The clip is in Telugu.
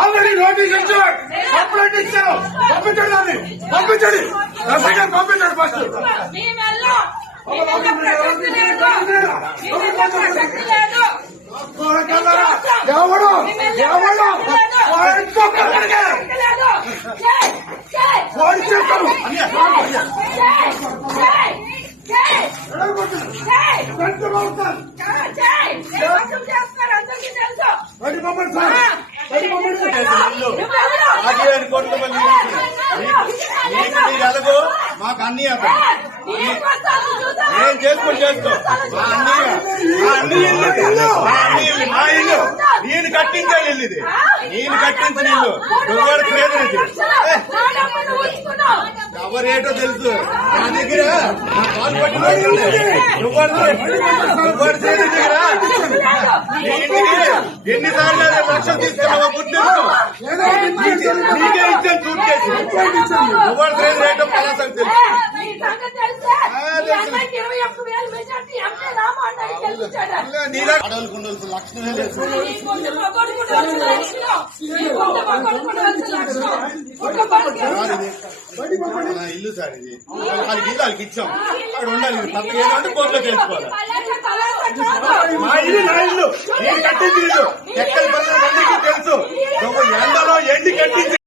ఆల్రెడీ నోటీస్ ఇచ్చాడు కంప్లైంట్ ఇచ్చారు పంపించండి దాన్ని పంపించండి రసీ గారు ఫస్ట్ ఎవడు ఎవడు చెప్తారు పది మమ్మల్ని సార్ నీకు మీరు మాకు అన్ని అతను నేను చేసుకుని చేసుకో మా అన్నయ్య ఇల్లు మా అన్నయ్య ఇల్లు నేను కట్టించే ఇల్లు ఇది నేను కట్టించిన ఇల్లు నువ్వు పేరు ఇది ఎవరేటో తెలుసు నా దగ్గర నువ్వు దగ్గర ఎన్నిసార్లు లక్ష్యం తీసుకున్నావు గుర్తింపు నీకే ఇచ్చాను సూట్ కేసు ఎవరు ట్రైన్ రేయటం పలాసం అడవులు లక్ష్మణే లేదు ఇల్లు సార్ ఇది వాళ్ళకి ఇల్లు వాళ్ళకి ఇచ్చాం అక్కడ ఉండాలి ఇది పక్క ఏదంటే కోర్టులో చేసుకోవాలి మా ఇల్లు నా ఇల్లు నేను కట్టింది తెలుసు ఎండలో ఎండి కట్టింది